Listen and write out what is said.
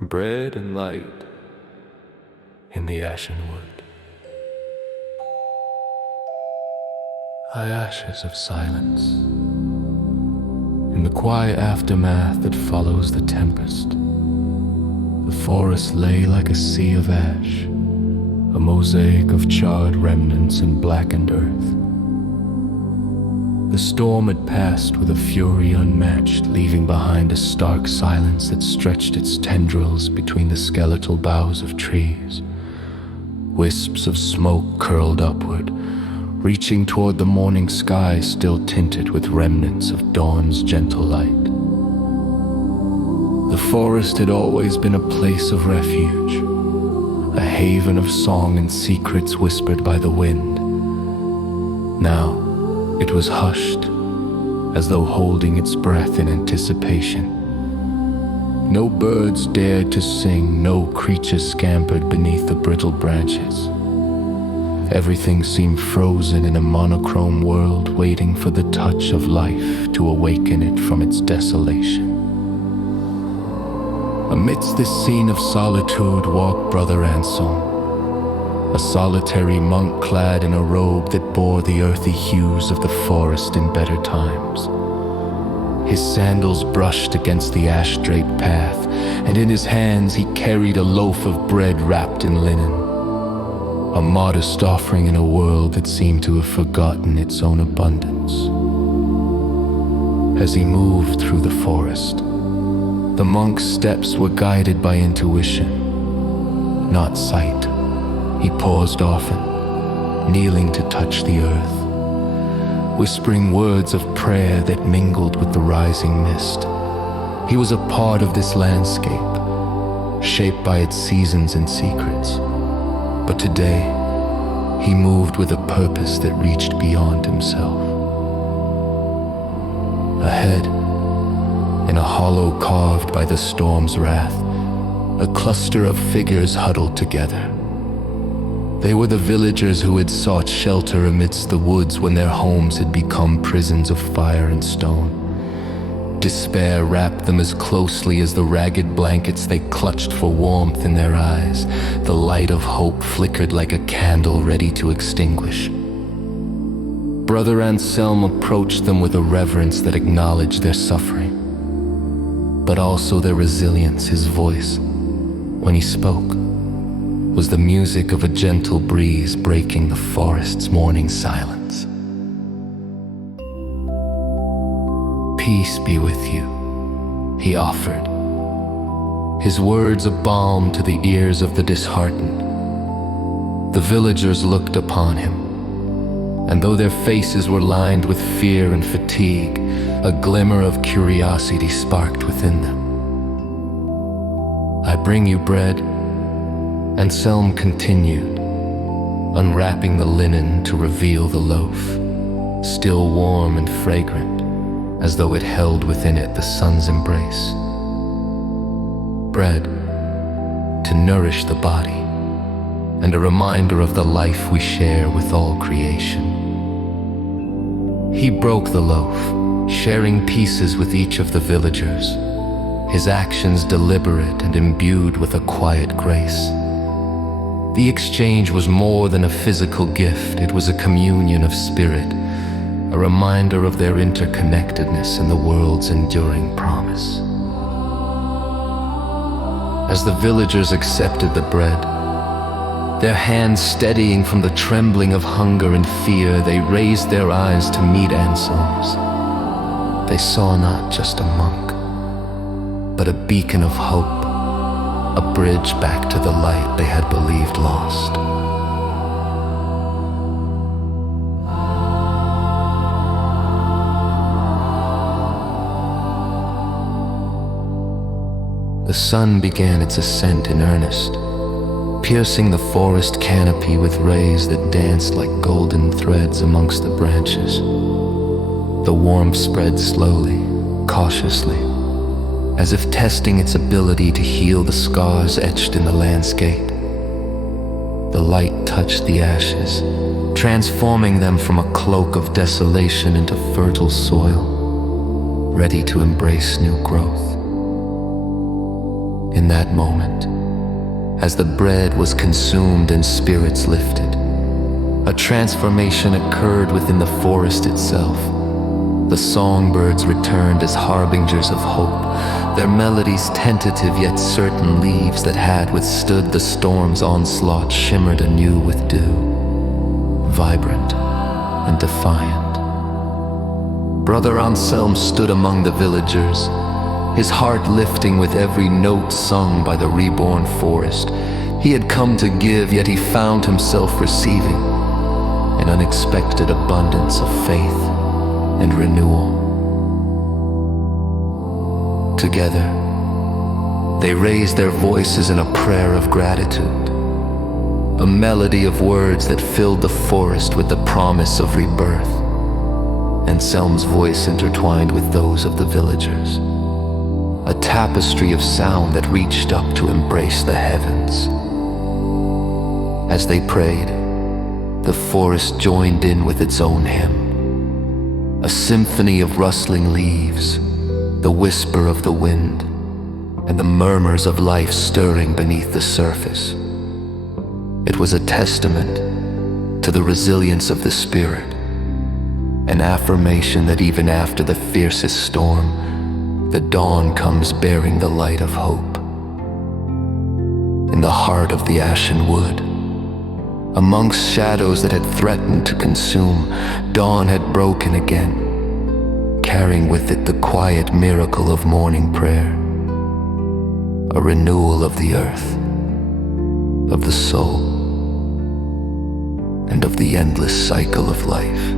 bread and light in the ashen wood. High ashes of silence. In the quiet aftermath that follows the tempest, the forest lay like a sea of ash, a mosaic of charred remnants and blackened earth. The storm had passed with a fury unmatched, leaving behind a stark silence that stretched its tendrils between the skeletal boughs of trees. Wisps of smoke curled upward, reaching toward the morning sky still tinted with remnants of dawn's gentle light. The forest had always been a place of refuge, a haven of song and secrets whispered by the wind. Now, it was hushed, as though holding its breath in anticipation. No birds dared to sing, no creature scampered beneath the brittle branches. Everything seemed frozen in a monochrome world, waiting for the touch of life to awaken it from its desolation. Amidst this scene of solitude walked Brother Anselm, a solitary monk clad in a robe that bore the earthy hues of the forest in better times. His sandals brushed against the ash-draped path, and in his hands he carried a loaf of bread wrapped in linen, a modest offering in a world that seemed to have forgotten its own abundance. As he moved through the forest, the monk's steps were guided by intuition, not sight. He paused often, kneeling to touch the earth, whispering words of prayer that mingled with the rising mist. He was a part of this landscape, shaped by its seasons and secrets. But today, he moved with a purpose that reached beyond himself. Ahead, in a hollow carved by the storm's wrath, a cluster of figures huddled together. They were the villagers who had sought shelter amidst the woods when their homes had become prisons of fire and stone. Despair wrapped them as closely as the ragged blankets they clutched for warmth in their eyes. The light of hope flickered like a candle ready to extinguish. Brother Anselm approached them with a reverence that acknowledged their suffering, but also their resilience. His voice, when he spoke, was the music of a gentle breeze breaking the forest's morning silence. "Peace be with you," he offered, his words a balm to the ears of the disheartened. The villagers looked upon him, and though their faces were lined with fear and fatigue, a glimmer of curiosity sparked within them. "I bring you bread," Anselm continued, unwrapping the linen to reveal the loaf, still warm and fragrant, as though it held within it the sun's embrace. Bread to nourish the body, and a reminder of the life we share with all creation. He broke the loaf, sharing pieces with each of the villagers, his actions deliberate and imbued with a quiet grace. The exchange was more than a physical gift. It was a communion of spirit, a reminder of their interconnectedness and the world's enduring promise. As the villagers accepted the bread, their hands steadying from the trembling of hunger and fear, they raised their eyes to meet Anselm's. They saw not just a monk, but a beacon of hope, a bridge back to the light they had believed lost. The sun began its ascent in earnest, piercing the forest canopy with rays that danced like golden threads amongst the branches. The warmth spread slowly, cautiously, as if testing its ability to heal the scars etched in the landscape. The light touched the ashes, transforming them from a cloak of desolation into fertile soil, ready to embrace new growth. In that moment, as the bread was consumed and spirits lifted, a transformation occurred within the forest itself. The songbirds returned as harbingers of hope, their melodies tentative yet certain. Leaves that had withstood the storm's onslaught shimmered anew with dew, vibrant and defiant. Brother Anselm stood among the villagers, his heart lifting with every note sung by the reborn forest. He had come to give, yet he found himself receiving an unexpected abundance of faith and renewal. Together, they raised their voices in a prayer of gratitude, a melody of words that filled the forest with the promise of rebirth. Anselm's voice intertwined with those of the villagers, a tapestry of sound that reached up to embrace the heavens. As they prayed, the forest joined in with its own hymn, a symphony of rustling leaves, the whisper of the wind, and the murmurs of life stirring beneath the surface. It was a testament to the resilience of the spirit, an affirmation that even after the fiercest storm, the dawn comes bearing the light of hope. In the heart of the ashen wood, amongst shadows that had threatened to consume, dawn had broken again, carrying with it the quiet miracle of morning prayer, a renewal of the earth, of the soul, and of the endless cycle of life.